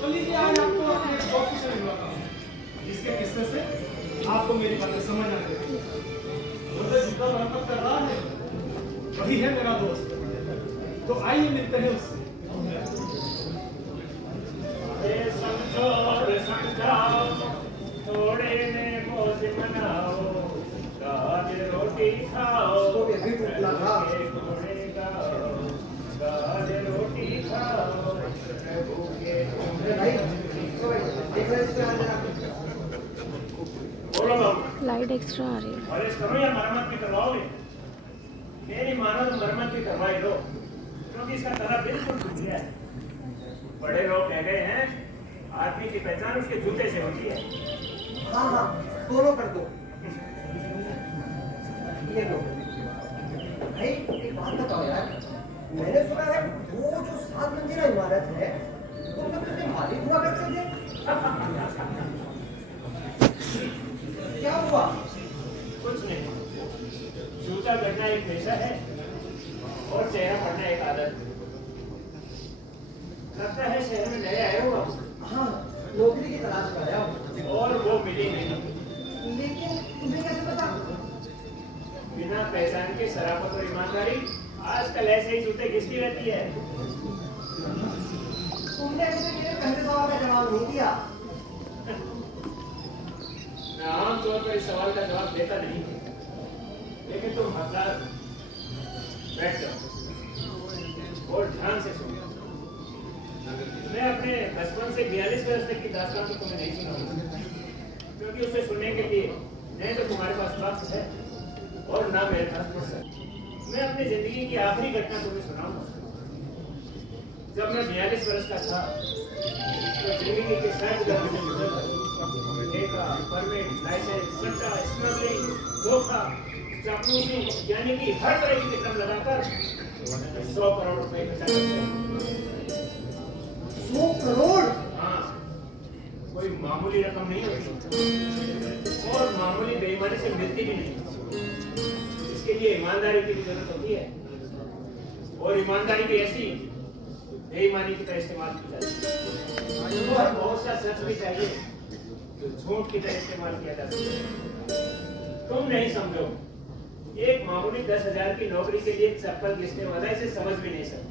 तो लीजिए आज आपको अपने एक दोस्त से मिलवाता हूँ जिसके किस्से से आपको मेरी बातें समझ आ जाएगी। वो जो जितना मरम्मत कर रहा है वही है मेरा दोस्त। तो आइए मिलते हैं उससे। समझाओ थोड़े में मौज मनाओ, गाज रोटी खाओ, गाज रोटी खाओ, बोलो बाबू। लाइट एक्स्ट्रा आ रही है। कॉलेज करो या मरम्मत भी करवाओगे? मेरी मानो तो मरम्मत भी करवाई दो, क्योंकि इसका तला बिल्कुल टूट गया है। बड़े लोग कह गए हैं आदमी की पहचान उसके जूते से होती है। हाँ हाँ, दोनों कर दो। ये लो भाई, एक बात बताओ यार, मैंने सुना है वो जो 7 मंजिला इमारत है वो मतलब उसके मालिक हुआ करते थे। क्या हुआ? कुछ नहीं, जूता करना एक पेशा है और चेहरा पढ़ना एक आदत। लगता है शहर में नए आए हो आप। हाँ, नौकरी की तलाश कर रहा हूँ। और वो मिली नहीं। लेकिन तुम्हें कैसे पता? बिना पहचान के शराफत और ईमानदारी आजकल ऐसे ही जूते घिसती रहती है। तुमने मुझे मेरे पहले सवाल का जवाब नहीं दिया। मैं आमतौर पर इस सवाल का जवाब देता नहीं, लेकिन तुम हकदार बैठ जाओ और ध्यान से सुनो। मैं अपने बचपन से 42 वर्ष तक की दास्तान तो तुम्हें नहीं सुनाऊंगा, क्योंकि उसे सुनने के लिए नहीं तो तुम्हारे पास वक्त है और ना मेरे पास फुर्सत। मैं अपनी जिंदगी की आखिरी घटना तुम्हें सुनाऊंगा। जब मैं 42 वर्ष का था तो जिंदगी के सैकड़ों दौर से गुजर गया। ठेका, परमिट, लाइसेंस, सट्टा, स्मगलिंग, धोखा, चापलूसी, यानी कि हर तरह की किताब लगाकर 100 करोड़ रुपए बचा सकते। 100 करोड़? हाँ, कोई मामूली रकम नहीं होती और मामूली बेईमानी से मिलती भी नहीं। इसके लिए ईमानदारी की भी जरूरत होती है और ईमानदारी की ऐसी बेईमानी की तरह इस्तेमाल की जाती है। और बहुत सा सच भी चाहिए जो झूठ की तरह इस्तेमाल किया जा सके। तुम नहीं समझो, एक मामूली 10,000 की नौकरी के लिए चप्पल घिसने वाला इसे समझ भी नहीं सकता।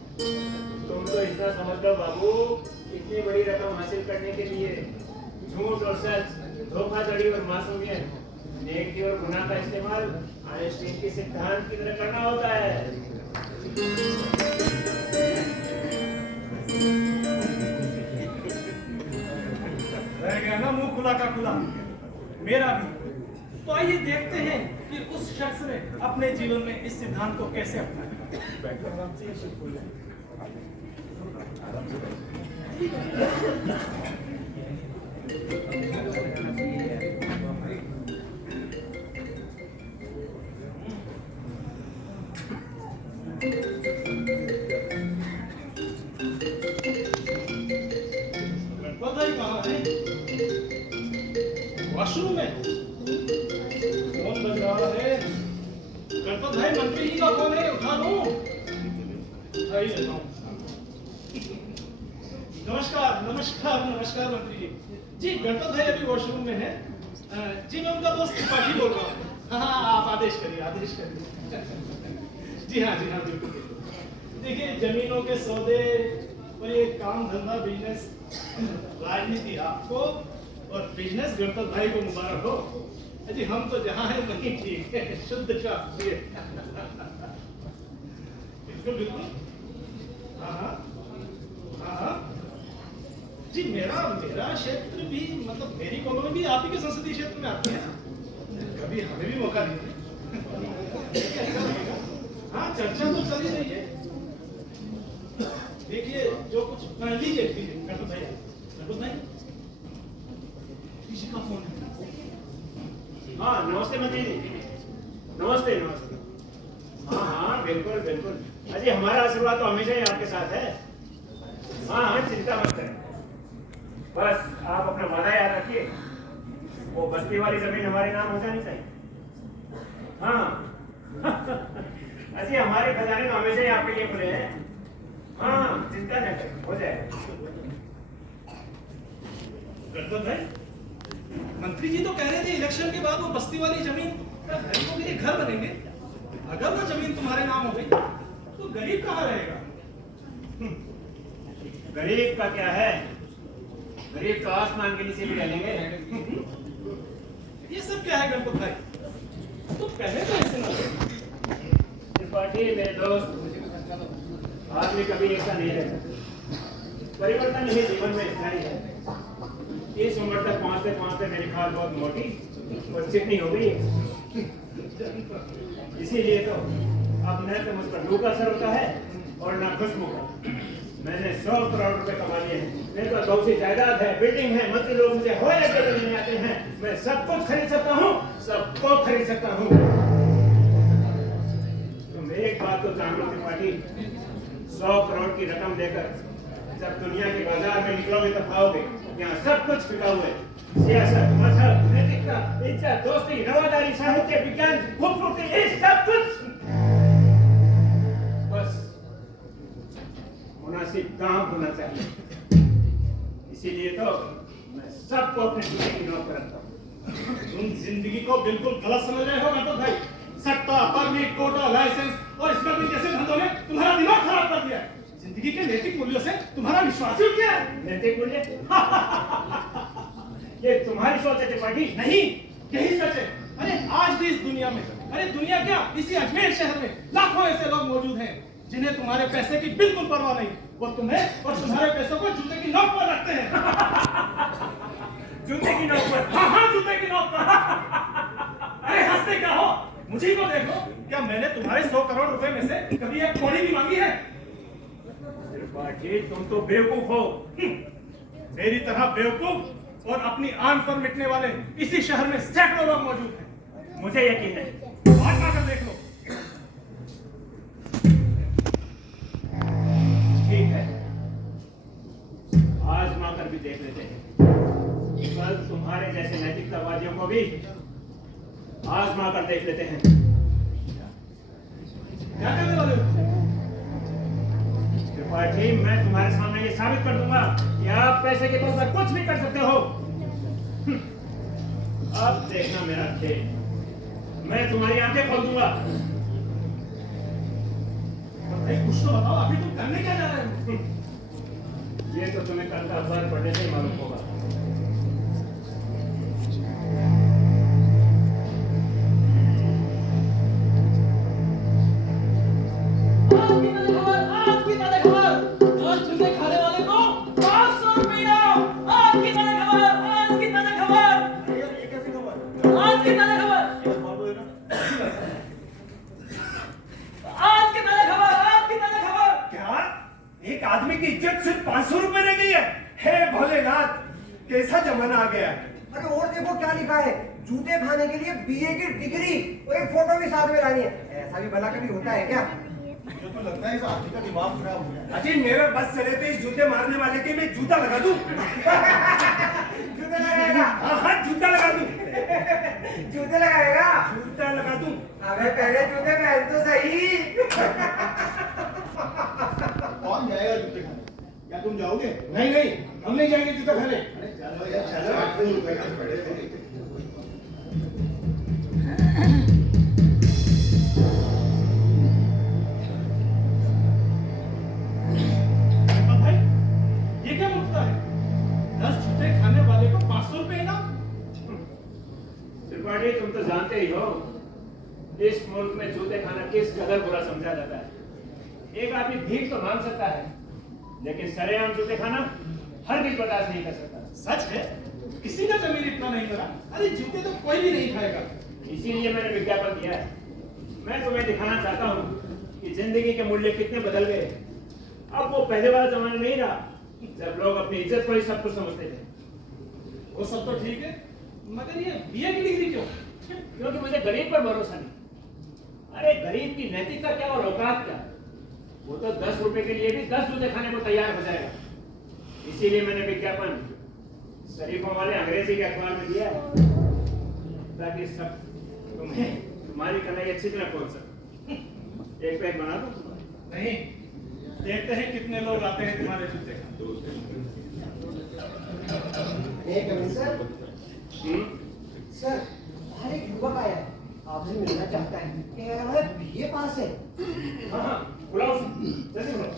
तुम तो इतना समझ लो बाबू, इतनी बड़ी रकम हासिल करने के लिए झूठ और सच, धोखाधड़ी और मासूमियत, नेकी और गुनाह का इस्तेमाल आइंस्टीन के सिद्धांत की तरह करना होता है। रह गया ना मुंह खुला का खुला, मेरा भी। तो आइए देखते हैं कि उस शख्स ने अपने जीवन में इस सिद्धांत को कैसे अपनाया। गणपत कहाँ है? वॉशरूम में फोन बज रहा है। गणपत भाई, मंत्री जी का फोन है, उठा लो। उठा ही लेता हूँ। नमस्कार नमस्कार नमस्कार मंत्री जी। जी गणपत भाई अभी वॉशरूम में है। जी मैं उनका दोस्त त्रिपाठी बोल रहा हूँ। हाँ आप आदेश करिए, आदेश करिए। जी हाँ बिल्कुल। देखिए जमीनों के सौदे और ये काम धंधा बिजनेस राजनीति आपको और बिजनेस गणपत भाई को मुबारक हो। जी हम तो जहाँ हैं वहीं ठीक है, शुद्ध शास्त्रीय। बिल्कुल बिल्कुल। हाँ जी मेरा क्षेत्र भी, मतलब मेरी कॉलोनी भी आप ही के संसदीय क्षेत्र में आती है। कभी हमें भी मौका दीजिए, अच्छा लगेगा। हाँ चर्चा तो चल ही रही है। देखिए जो कुछ लीजिए गणपत भाई किसी का फोन है। हाँ नमस्ते मंत्री जी। नमस्ते नमस्ते। हाँ बिल्कुल बिल्कुल। अजय हमारा आशीर्वाद तो हमेशा ही आपके साथ है। हाँ चिंता मत करें, बस आप अपना वादा याद रखिए, वो बस्ती वाली जमीन हमारे नाम हो जानी चाहिए। हाँ अजय हमारे खजाने तो हमेशा ही आपके लिए खुले हैं। हाँ चिंता न करें, हो जाएगा। गणपत भाई, मंत्री जी तो कह रहे थे इलेक्शन के बाद वो बस्ती वाली जमीन गरीबों के लिए घर बनेंगे। अगर वो जमीन तुम्हारे नाम हो गई तो गरीब कहाँ रहेगा? गरीब का क्या है, गरीब तो आसमान के नीचे भी रह लेंगे। ये सब क्या है गणपत भाई? तो पहले तो ऐसे ना थे। त्रिपाठी मेरे दोस्त, आदमी कभी ऐसा नहीं रहता। परिवर्तन ही जीवन में इतना ही है। इस उम्र तक पहुंचते पहुंचते मेरी खाल बहुत मोटी और चिकनी हो गई है। इसीलिए तो अब न तो मुझ पर लू का असर होता है और न खुशबू का। मैंने 100 करोड़ रुपए कमा लिए हैं। मेरे पास बहुत सी जायदाद है, बिल्डिंग है, मंत्री लोग मुझे हो या के लेने आते हैं। मैं सब कुछ खरीद सकता हूँ, सबको खरीद सकता हूँ। तुम एक बात तो जान लो त्रिपाठी, 100 करोड़ की रकम लेकर जब दुनिया के बाजार में निकलोगे तो पाओगे यहाँ सब कुछ बिका हुआ है। सियासत, मजहब, नैतिकता, इज्जत, दोस्ती, रवादारी, साहित्य, विज्ञान, खूबसूरती, इश्क, सब कुछ। बस मुनासिब दाम होना चाहिए। इसीलिए तो मैं सबको अपने जूते की नोक पर रखता हूँ। तुम जिंदगी को बिल्कुल गलत समझ रहे हो गणपत भाई। सट्टा, परमिट, कोटा, लाइसेंस और स्मगलिंग जैसे धंधों ने तुम्हारा दिमाग खराब कर दिया है। जिंदगी के नैतिक मूल्यों से तुम्हारा विश्वास ही उठ गया है। नैतिक मूल्य? ये तुम्हारी सोच है त्रिपाठी। नहीं, यही सच है। अरे आज भी इस दुनिया में, अरे दुनिया क्या, इसी अजमेर शहर में लाखों ऐसे लोग मौजूद हैं जिन्हें तुम्हारे पैसे की बिल्कुल परवाह नहीं। वो तुम्हें और तुम्हारे पैसों को जूते की नोक पर रखते हैं। जूते की नोक पर? हाँ हाँ, जूते की नोक पर। अरे हंसते क्या हो? मुझे को देखो, क्या मैंने तुम्हारे 100 करोड़ रुपए में से कभी एक कौड़ी भी मांगी है? त्रिपाठी तुम तो बेवकूफ हो। मेरी तरह बेवकूफ और अपनी आन पर मिटने वाले इसी शहर में सैकड़ों लोग मौजूद हैं। मुझे यकीन है। आजमा कर देख लो। ठीक है, आजमा कर भी देख लेते हैं। कल तुम्हारे जैसे नैतिकतावादियों को भी आजमा कर देख लेते हैं। क्या करने वाले हो? त्रिपाठी मैं तुम्हारे सामने ये साबित कर दूंगा कि आप पैसे के बल पर कुछ भी कर सकते हो। अब देखना मेरा खेल, मैं तुम्हारी आंखें खोल दूंगा। भाई कुछ तो बताओ, अभी तुम करने क्या जा रहे हो? ये तो तुम्हें कल का अखबार पढ़ने से ही मालूम होगा। एक आदमी की इज्जत सिर्फ 500 रुपए रह गई है। हे भोलेनाथ, कैसा जमाना आ गया है। अरे और देखो क्या लिखा है, जूते खाने के लिए बीए की डिग्री और एक फोटो भी साथ में लानी है। ऐसा भी भला कभी होता है क्या? मुझे तो लगता है इस आदमी का दिमाग खराब हो गया। अजी मेरा बस चले तो इस जूते मारने वाले के मैं जूता लगा दूं। जूते लगाएगा? हाँ जूता लगा दूं। जूते लगाएगा? जूता लगा दूं। अबे पहले जूते पहन तो सही। कौन जाएगा जूते खाने? क्या तुम जाओगे? नहीं नहीं, हम नहीं जाएंगे जूता खाने। अरे चलो यार चलो, 800 रुपए का पड़े थे। भाई ये क्या मुफ्ता है? 10 जूते खाने वाले को 500 रुपए इनाम। त्रिपाठी तुम तो जानते ही हो इस मुल्क में जूते खाना किस कदर बुरा समझा जाता है। एक आदमी भीख तो मांग सकता है, लेकिन सरेआम जूते खाना हर कोई बर्दाश्त नहीं कर सकता। सच है, किसी का जमीन इतना नहीं करा। अरे जूते तो कोई भी नहीं खाएगा। इसीलिए मैंने विज्ञापन दिया है। मैं तुम्हें दिखाना चाहता हूँ कि जिंदगी के मूल्य कितने बदल गए। अब वो पहले वाला जमाना नहीं रहा जब लोग अपनी इज्जत को ही सब कुछ समझते थे। वो सब तो ठीक है, मगर ये बीए की डिग्री क्यों? क्योंकि मुझे गरीब पर भरोसा नहीं। अरे गरीब की नैतिकता क्या और औकात क्या? वो तो 10 रुपए के लिए भी 10 जूते खाने को तैयार हो जाएगा। इसीलिए मैंने विज्ञापन शरीफों वाले अंग्रेजी के अखबार में दिया है, ताकि सब तुम्हारी कलाई अच्छी तरह पहुंच सके। एक पैक बना दो। नहीं, देखते हैं कितने लोग आते हैं तुम्हारे जूते खाने। May I come in, sir? Hmm? Sir, बाहर एक युवक आया है, आपसे मिलना चाहता है। कह रहा है बीए पास है। हाँ हाँ, बुलाओ उसे, जल्दी बुलाओ।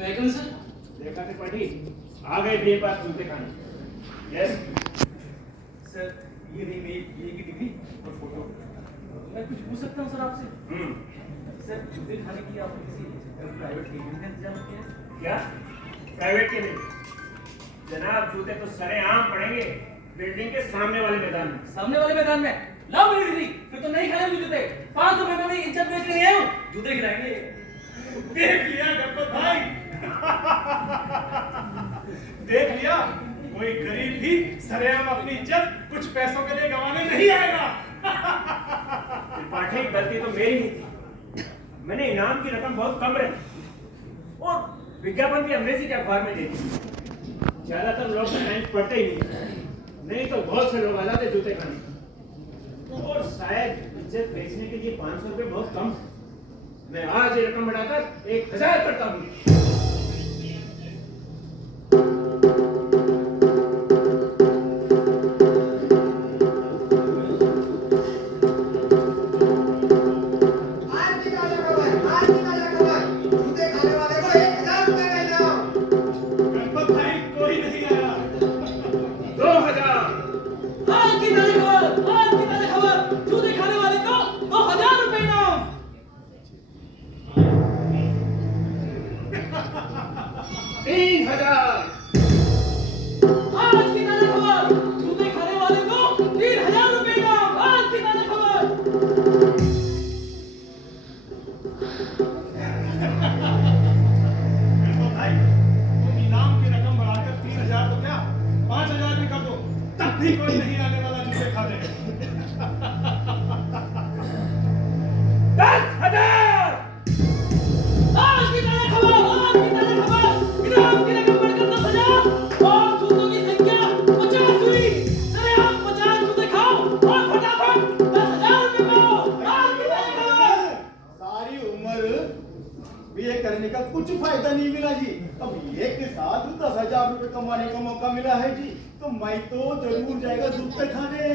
मैगन सर देखा त्रिपाठी, आ गए बीए पास जूते खाने। यस सर, ये रही मेरी बीए की डिग्री और फोटो। मैं कुछ पूछ सकता हूँ सर आपसे? सर, जूते खाने के लिए आपने किसी प्राइवेट केबिन का इंतजाम किया है? क्या प्राइवेट के नहीं जनाब, जूते तो सरेआम पड़ेंगे बिल्डिंग के सामने वाले मैदान में। सामने वाले मैदान में लाओ मेरी डिग्री, फिर तो नहीं खाने मुझे जूते। 500 रुपए में इज्जत बेच के नहीं आया हूँ, जूते खिलाएंगे। देख लिया गणपत भाई देख लिया, कोई गरीब भी सरेआम अपनी इज्जत कुछ पैसों के लिए गंवाने नहीं आएगा। त्रिपाठी, गलती तो मेरी ही थी। मैंने इनाम की रकम बहुत कम रखी और विज्ञापन भी अंग्रेजी के अखबार में देखी। ज्यादातर लोग टाइम्स पढ़ते ही नहीं तो बहुत से लोग आ जाते जूते खाने। और शायद इज्जत बेचने के लिए 500 रुपए बहुत कम है। मैं आज ये रकम बढ़ाकर 1000 करता हूँ। गणपत भाई कोई नहीं आया। 2000 आज की तारीख खबर, जूते खाने वाले को 2000 रुपए इनाम। 3000 आज की तारीख खबर, जूते खाने वाले को 3000 रुपए इनाम। आज की तारीख खबर। गणपत भाई, तुम इनाम की रकम बढ़ाकर 3000 तो क्या 5000 भी कर दो, तब भी कोई नहीं आने वाला जूते खाने। 10,000 आज की तारीख खबर, इनाम की रकम बढ़कर 10,000 और जूतों की संख्या 50 हुई। सरेआम 50 जूते खाओ और फटाफट 10,000 रुपए पाओ। आज की तारीख खबर। सारी उम्र बीए करने का कुछ फायदा नहीं मिला जी। अब बीए के साथ 10,000 रुपए कमाने का मौका मिला है जी, तो मैं तो जरूर जाएगा जूते खाने।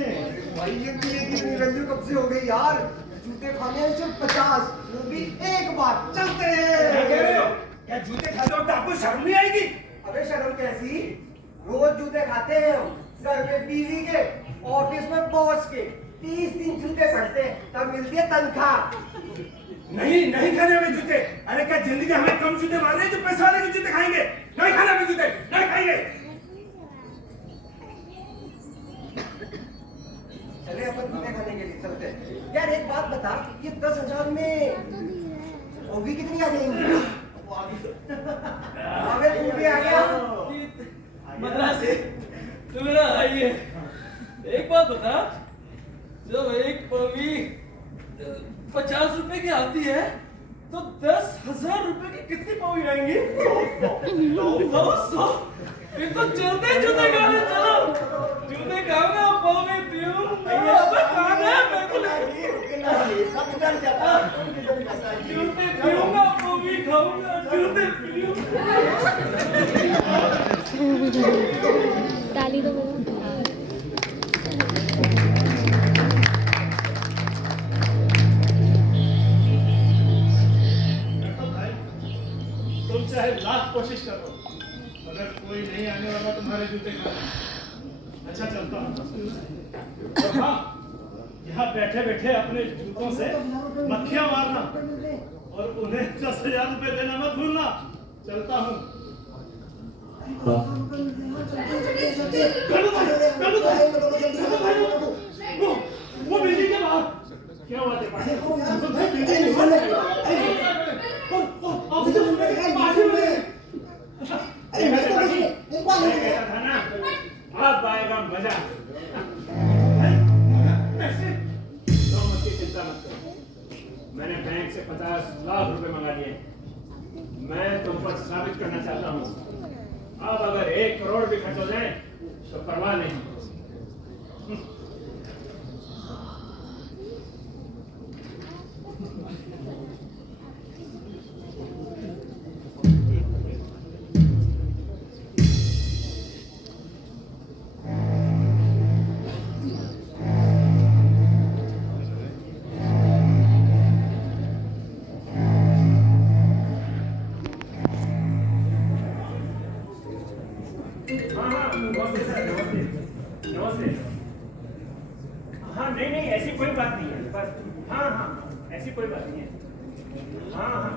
भाई ये बीए की रंजू कब से हो गई यार? जूते खाने हैं सिर्फ 50, वो भी एक बार। चलते क्या कह रहे हो? क्या जूते खाते हो तो आपको शर्म नहीं आएगी? अबे शर्म कैसी? रोज जूते खाते हैं हम, घर पे बीवी के, ऑफिस में बॉस के। 30 दिन जूते पड़ते हैं, तब मिलती है तनख्वाह। नहीं खाने हमें जूते। अरे क्या जिंदगी हमें कम जूते मार रहे हैं जो पैसे वाले के जूते खाएंगे? नहीं खाने हमें जूते, नहीं खाएंगे। चले अपन जूते खाने के लिए चलते हैं। यार एक बात बता, ये 10,000 में वो भी कितनी आ जाएंगी? अबे तू भी आ गया? मद्रास से तो मेरा भाई है। एक बात बता, जब एक पवी 50 रुपए की आती है तो 10,000 रुपए की कितनी पवी आएंगी? 900। फिर तो चलते जूते खाने चलो। जूते खाऊंगा, पवी पीऊंगा। अबे कहाँ गया? मेरे को जूते पीऊंगा, पवी खाऊंगा, जूते पीऊंगा। ताली दो बजाओ। गणपत भाई, तुम चाहे लाख कोशिश करो, अगर कोई नहीं आने वाला तुम्हारे जूते खाने। अच्छा चलता हूँ। और हाँ, यहाँ बैठे बैठे अपने जूतों से मक्खियां मारना और उन्हें 10,000 रुपए देना मत भूलना। चलता हूँ। वो बिल्डिंग के बाहर क्या हुआ त्रिपाठी? आप इधर बाजू में। अरे मैं कहता था ना, अब आएगा मजा। पैसे तो मत की चिंता मत करो, मैंने बैंक से 50 लाख रुपए मंगा लिए। मैं तुम पर साबित करना चाहता हूँ, अब अगर 1 करोड़ भी खर्च हो जाए तो परवाह नहीं। नमस्ते सर, नमस्ते नमस्ते। हाँ नहीं नहीं, ऐसी कोई बात नहीं है, बस हाँ हाँ ऐसी कोई बात नहीं है। हाँ हाँ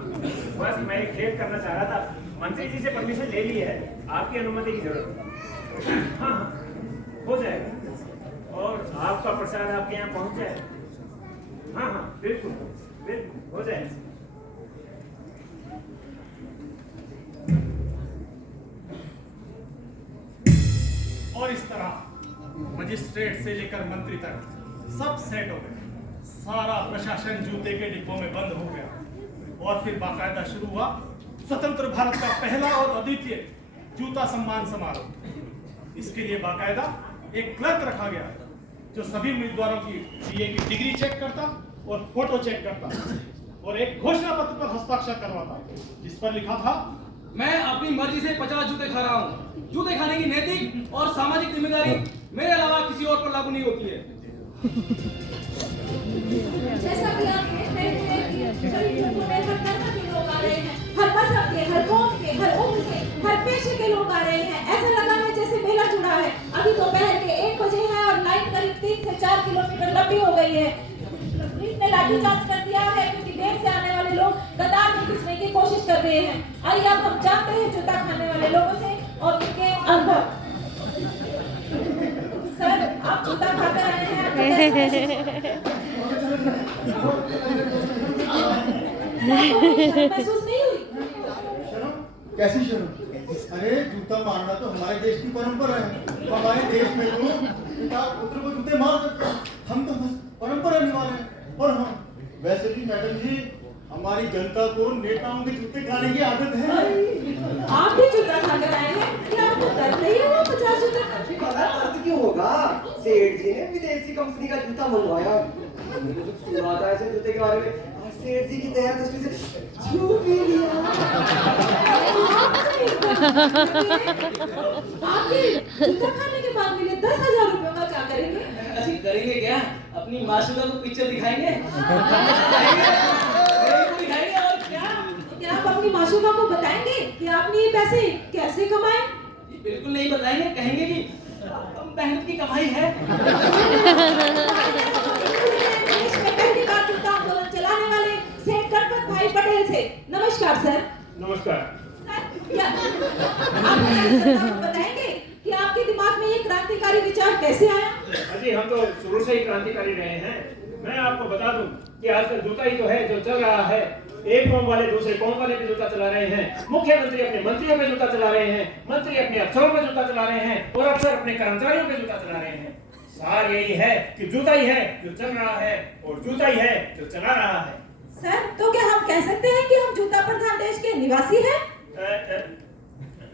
बस मैं एक खेल करना चाह रहा था, मंत्री जी से परमिशन ले ली है, आपकी अनुमति की जरूरत है। हाँ हाँ हो जाएगा, और आपका प्रसाद आपके यहाँ पहुँच जाए। हाँ हाँ बिल्कुल बिल्कुल हो जाएगा। और इस तरह मजिस्ट्रेट से लेकर मंत्री तक सब सेट हो गए। सारा प्रशासन जूते के डिब्बों में बंद हो गया और फिर बाकायदा शुरू हुआ स्वतंत्र भारत का पहला और अद्वितीय जूता सम्मान समारोह। इसके लिए बाकायदा एक क्लर्क रखा गया जो सभी उम्मीदवारों की बीए की डिग्री चेक करता और फोटो चेक करता और एक घोषणा पत्र पर हस्ताक्षर करवाता जिस पर लिखा था, मैं अपनी मर्जी से 50 जूते खा रहा हूँ। जूते खाने की नैतिक और सामाजिक जिम्मेदारी मेरे अलावा किसी और पर लागू नहीं होती है। जैसा कि आप देख रहे हैं कि सभी लोगों में हर तरह के लोग आ रहे हैं, हर मजहब के, हर कौम के, हर उम्र के, हर पेशे के लोग आ रहे हैं। ऐसा लगा है जैसे मेला जुड़ा है। अभी दोपहर के 1 बजे है और लाइन करीब 3 से 4 किलोमीटर लंबी हो गई है। पुलिस ने लाठीचार्ज कर दिया है क्योंकि देर से आने वाले लोग कतार में घुसने की कोशिश कर रहे हैं। आइए अब हम जानते हैं जूता खाने वाले लोगों से और उनके अनुभव। सर, आप जूता खाकर आए हैं, महसूस नहीं हुई? शर्म? कैसी शर्म? अरे जूता मारना तो हमारे देश की परंपरा है। हमारे देश में जो पिता पुत्र को जूते मार सकते हैं, हम तो बस परंपरा निभा रहे हैं। और हाँ, वैसे भी मैडम जी, हमारी जनता को नेताओं के जूते खाने की आदत है। आप भी जूता खाकर आए हैं? क्या आपको दर्द नहीं हुआ 50 जूते? पता दर्द क्यों होगा? सेठ जी ने विदेशी कंपनी का जूता मंगवाया। मैंने कुछ सुना था ऐसे जूते के बारे में, और सेठ जी की दया दृष्टि से छू भी लिया। आपके जूता खाने के बाद मिले 10,000 रुपयों का क्या करेंगे? अरे करेंगे क्या? अपनी मासूदा को पिक्चर दिखाएंगे। दिखाएंगे और क्या? क्या आप अपनी मासूमा को बताएंगे कि आपने ये पैसे कैसे कमाए? बिल्कुल नहीं बताएंगे, कहेंगे कि मेहनत की कमाई है। देश में पहली बार जूता आंदोलन चलाने वाले सेठ गणपत भाई पटेल से नमस्कार सर। नमस्कार। सर, क्या आप बताएंगे कि आपके दिमाग में ये क्रांतिकारी विचार कैसे आया? अजी हम तो शुरू से ही क्रांतिकारी रहे हैं। मैं आपको बता दूं कि आजकल जूता ही तो है जो चल रहा है। एक कौम वाले दूसरे कौम वाले पे जूता चला रहे हैं, मुख्यमंत्री अपने मंत्रियों पे जूता चला रहे हैं, मंत्री अपने अफसरों पे जूता चला रहे हैं और अफसर अपने कर्मचारियों पे जूता चला रहे हैं। सार यही है कि जूता ही है जो चल रहा है और जूता ही है जो चला रहा है। सर, तो क्या हम कह सकते हैं कि हम जूता प्रधान देश के निवासी हैं?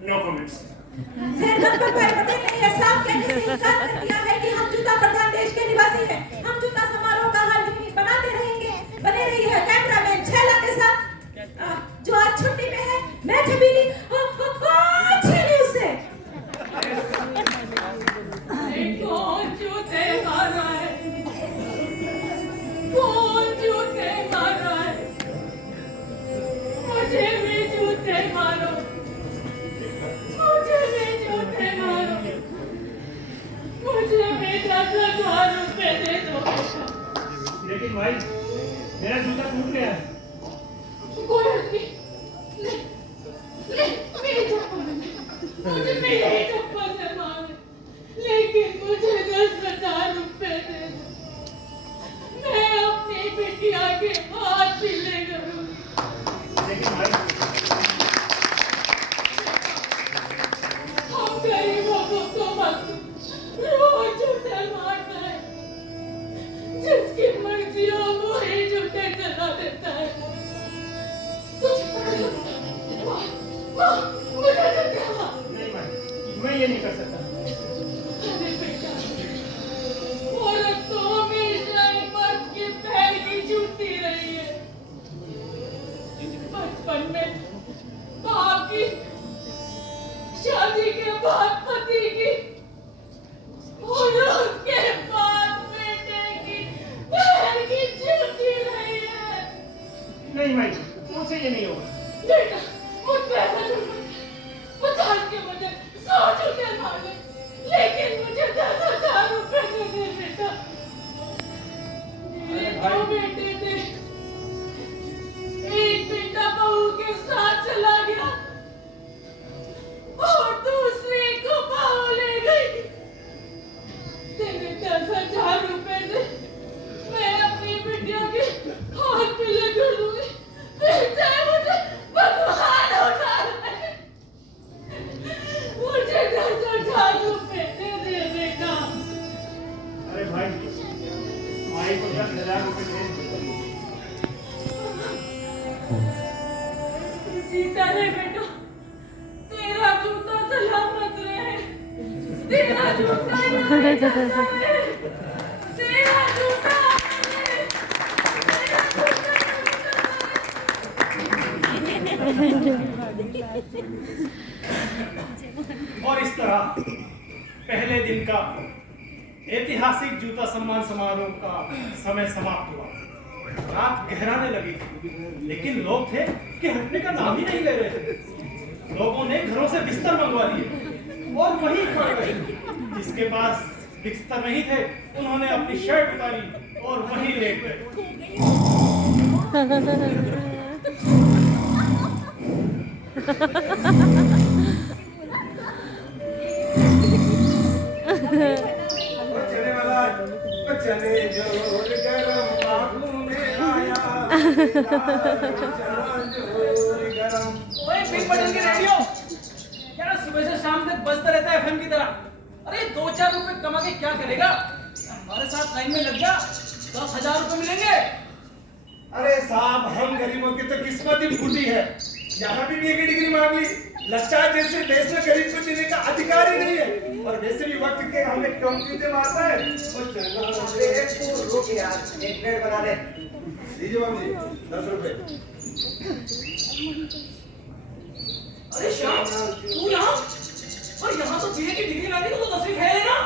No comments. सेठ गणपत भाई पटेल ने यह साफ कहने से इनकार कर दिया है कि हम जूता प्रधान देश के निवासी हैं। हम जूता समारोह का हर दिन बनाते रहेंगे। बने रही है कैमरामैन छैला के साथ जो आज छुट्टी पे है। मैं छबीली छीनी उससे। कौन जूते मार रहा है? कौन जूते मार रहा है? मुझे भी जूते मारो, मुझे भी जूते मारो, मुझे भी 10,000 रुपए दे दो। लेकिन भाई मेरा जूता टूट गया है। कोई नहीं, मेरी चप्पल मुझे मेरी चप्पल से मारे, लेकिन मुझे 10,000 रुपए दे दो। मैं अपनी बिटिया के हाथ पीले करूंगी। लेकिन भाई हम गरीबों को मत रोज जूते मारना है। जिसकी मर्जी हो वो ही जूते चला देता है। मुझे जूते मार। नहीं भाई, मैं ये नहीं कर सकता। अरे बेटा, औरत तो हमेशा ही मर्द के पैर की जूती रही है। बचपन में बाप की, शादी के बाद पति की और उसके बाद बेटे की पैर की जूती रही है। नहीं भाई, मुझसे ये नहीं होगा। बेटा, मुझ पे ऐसा जुल्म मत कर। 50 के बजाय 100 जूते मार ले। 10,000 रुपए दे। जीता रहे बेटा, तेरा जूता सलामत रहे, तेरा जूता रहे, तेरा जूता और इस तरह पहले दिन का ऐतिहासिक जूता सम्मान समारोह का समय समाप्त हुआ। रात गहराने लगी थी, लेकिन लोग थे कि हटने का नाम ही नहीं ले रहे थे। लोगों ने घरों से बिस्तर मंगवा लिए और वहीं पड़ गए। जिसके पास बिस्तर नहीं थे, उन्होंने अपनी शर्ट उतारी और वहीं लेट गए। चले वाला चले जोर गरम बाबू में आया जोर गरम। ओए बिग बटन के रेडियो यार, सुबह से शाम तक बजता रहता है एफएम की तरह। अरे 2-4 रुपए कमा के क्या करेगा? हमारे साथ लाइन में लग जा, 10,000 रुपए मिलेंगे। अरे साहब, हम गरीबों की तो किस्मत ही फूटी है। यहाँ भी बीए की डिग्री मांग ली। लगता है जैसे देश में गरीब को जीने का अधिकार ही नहीं है। और वैसे भी वक्त के हमें कम चीजें मारता है। रुक यार, एक प्लेट बना ले। लीजिए मामी, 10 रुपए। अरे श्याम, तू यहाँ? और यहाँ तो बीए की डिग्री लानी तो 10वीं फेल है ना?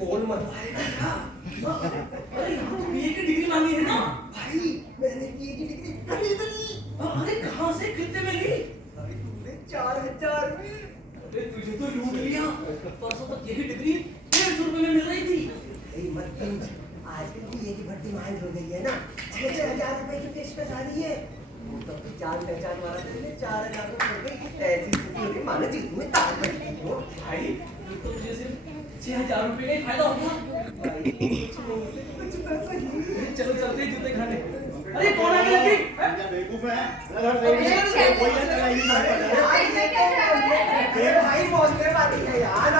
बोल मत भाई। अरे यहाँ तो बीए की डिग्री लानी है ना? भाई मैंने बीए की डिग्री खरीद ली। अरे कहाँ से, कितने में ली? अरे तुमने 4,000 में। अरे तुझे तो लूट लिया। परसों तक यही डिग्री 150 रुपए में मिल रही थी। भाई मत समझ, आजकल बीए की भर्ती महंगी हो गई है ना। 6,000 रुपए की पेशकश आ रही है। वो तो अपनी जान पहचान वाला तो 4,000 रुपए पड़ गई। ऐसी स्थिति होगी मानो जीतू में तार पड़ गई हो। भाई ये तो मुझे सिर्फ 6,000 रुपए का ही फायदा होगा। भाई कुछ तो सही। चलो चलते हैं जूते खाने। अरे कौन आ गया लड़की? बेवकूफ है। भाई बोलने वाली है यार।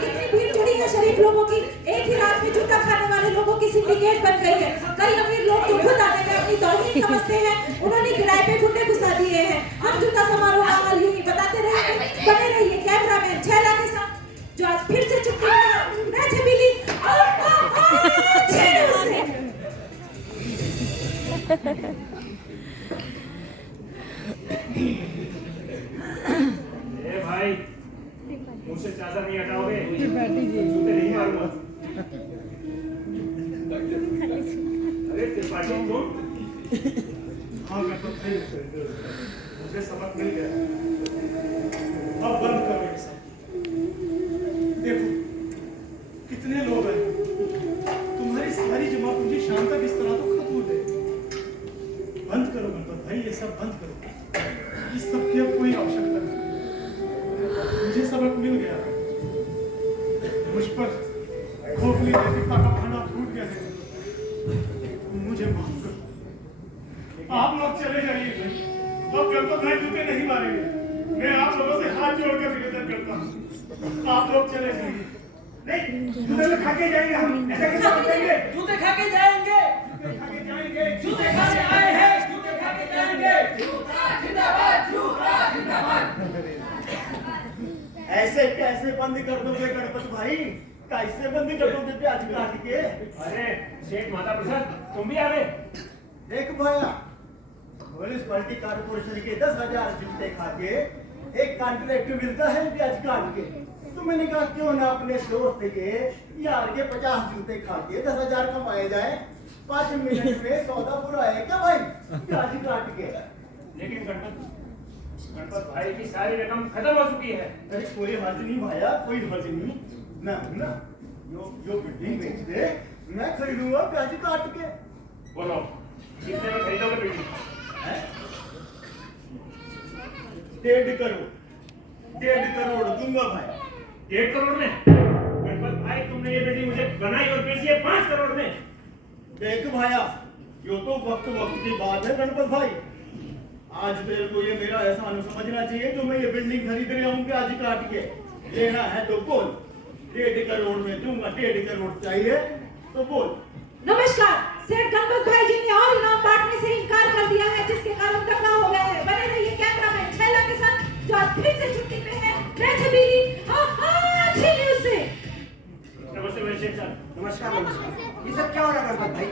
कितनी भीड़ जुड़ी है शरीफ लोगों की। एक ही रात में जूता खाने वाले लोगों की सिंडिकेट बन गई है। कई अमीर लोग तो खुद आने में अपनी तौहीन समझते हैं। उन्होंने किराए पे गुंडे घुसा दिए हैं। हम जूता समारोह का हाल यूं ही बताते रहेंगे। बने रहिए कैमरामैन छैला के साथ, जो आज फिर से चुप रहा। मैं छबीली छेड़ो से। ए भाई, मुझसे चादर नहीं हटाओगे, जूते नहीं मारूंगा। अरे त्रिपाठी तुम? हाँ मैं तो भाई, मुझे सबक मिल गया। अब बंद करो ये सब। देखो कितने लोग हैं। तुम्हारी सारी जमा पूंजी शाम तक इस तरह तो खत्म हो जाएगी। बंद करो गणपत भाई, ये सब बंद करो। इस सब की अब कोई आवश्यकता नहीं। मुझे सबक मिल गया। मुझ पर खोखली नैतिकता का भांडा फूट गया है। मुझे माफ करो। आप लोग चले जाइए भाई। अब गणपत भाई जूते नहीं मारेंगे। मैं आप लोगों से हाथ जोड़ के निवेदन करता हूँ, आप लोग चले जाइए। नहीं, जूते तो खा के जाएंगे हम। ऐसा कैसे करेंगे? जूते खा के जाएंगे। खा के जाएंगे। जूते खाने आए हैं, जूते खा के जाएंगे। जूता जिंदाबाद, जूता जिंदाबाद। ऐसे कैसे बंद कर दोगे गणपत भाई? कैसे बंद कर दोगे प्याज काट के? अरे शेख माता प्रसाद, तुम भी आ गए? देख भैया, म्युनिसिपैलिटी कॉर्पोरेशन के 10,000 जूते खा के एक कॉन्ट्रैक्ट मिलता है प्याज काट के। तो मैंने कहा क्यों ना अपने स्टोर से यार के 50 जूते खा के 10,000 कमाए जाए। 5 मिनट में सौदा पूरा है क्या भाई? प्याज काट के। लेकिन गणपत भाई की सारी रकम खत्म हो चुकी है। अरे कोई हर्ज नहीं भैया, कोई हर्ज नहीं। मैं हूं ना, यो बिल्डिंग बेच दे, मैं खरीदूंगा प्याज काट के। बोलो, कितने में खरीदोगे बिल्डिंग? 1.5 करोड़, 1.5 करोड़ दूंगा भाई। 1 करोड़ में? गणपत भाई, तुमने ये बिल्डिंग मुझे बनाई और बेची है 5 करोड़ में। देख भाया, यो तो वक्त की बात है गणपत भाई। आज तेरे को ये मेरा एहसान समझना चाहिए जो मैं ये बिल्डिंग खरीद रहा हूँ प्याज काट के। लेना है तो बोल, 1.5 करोड़ में दूंगा। 1.5 करोड़ चाहिए तो बोल। नमस्कार, सेठ गणपत भाई जी ने और इनाम बांटने से इनकार कर दिया है, जिसके कारण दंगा हो गया है। बने रहिए कैमरामैन छैला के साथ, जो आज फिर से छुट्टी पे है। मैं छबीली, छीनी उससे। नमस्ते मेरे शेख साहब। नमस्कार नमस्कार। ये सब क्या हो रहा है गणपत भाई?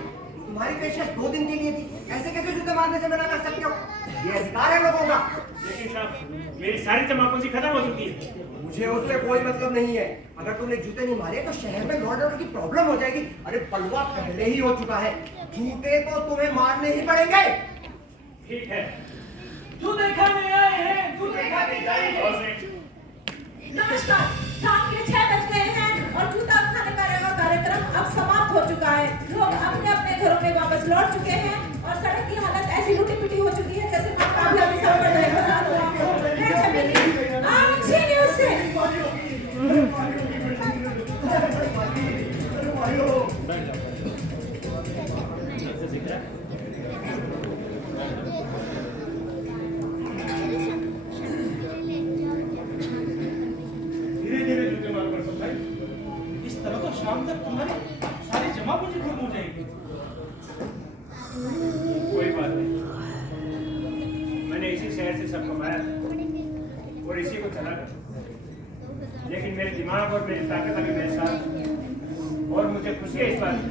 तुम्हारी पेशकश 2 दिन के लिए थी, ऐसे कैसे जूते मारने से मना कर सकते हो? ये अधिकार है लोगों का। लेकिन साहब मेरी सारी जमापूंजी खत्म हो चुकी है। मुझे उससे कोई मतलब नहीं है। अगर तुमने जूते नहीं मारे तो शहर में लॉ एंड ऑर्डर की प्रॉब्लम हो जाएगी। अरे बलवा पहले ही हो चुका है, जूते तो तुम्हें मारने ही पड़ेंगे। ठीक है। जूते खाने आए हैं, जूते खाने जाएंगे। और सेठ नमस्कार, शाम के 6 बज गए हैं और जूता खाने का कार्यक्रम अब समाप्त हो चुका है। लोग अपने अपने घरों में वापस लौट चुके हैं और सड़क की हालत ऐसी लूटी-पिटी हो चुकी है जैसे काफी अभी सब पर बरसात हुआ हो। मैं छबीली, छीनी उससे। धीरे धीरे जूते मारो गणपत भाई, इस तरह तो शाम तक तुम्हारी सारी जमा पूंजी खत्म हो जाएगी। कोई बात नहीं, मैंने इसी शहर से सब कमाया और इसी को चला कर। लेकिन मेरे दिमाग और मेरी ताकत अभी मेरे साथ, और मुझे खुशी है इस बात की।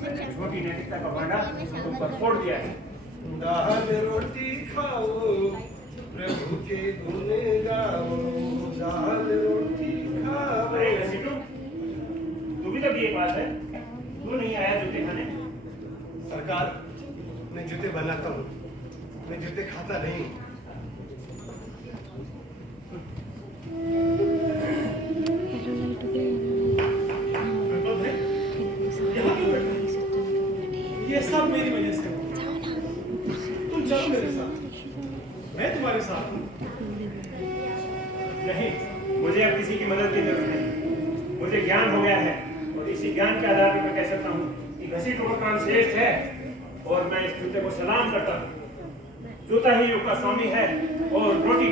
मैंने छोटी नैतिकता का वादा तुम पर फोड़ दिया है। दाल रोटी खाओ, प्रभु के गुण गाओ, दाल रोटी खाओ। अरे घसीटू, तू भी तो ये बात है, तू नहीं आया जूते खाने? सरकार, मैं जूते बनाता हूँ, मैं जूते खाता नहीं। गणपत भाई, यहाँ क्यों बैठे हो? ये सब मेरी वजह से हो। तुम चलो मेरे साथ, मैं तुम्हारे साथ हूँ। नहीं, मुझे अब किसी की मदद की जरूरत नहीं। मुझे ज्ञान हो गया है और इसी ज्ञान के आधार पर मैं कह सकता हूँ कि घसीटू का काम श्रेष्ठ है और मैं इस जूते को सलाम करता हूँ। जूता ही युग का स्वामी है और रोटी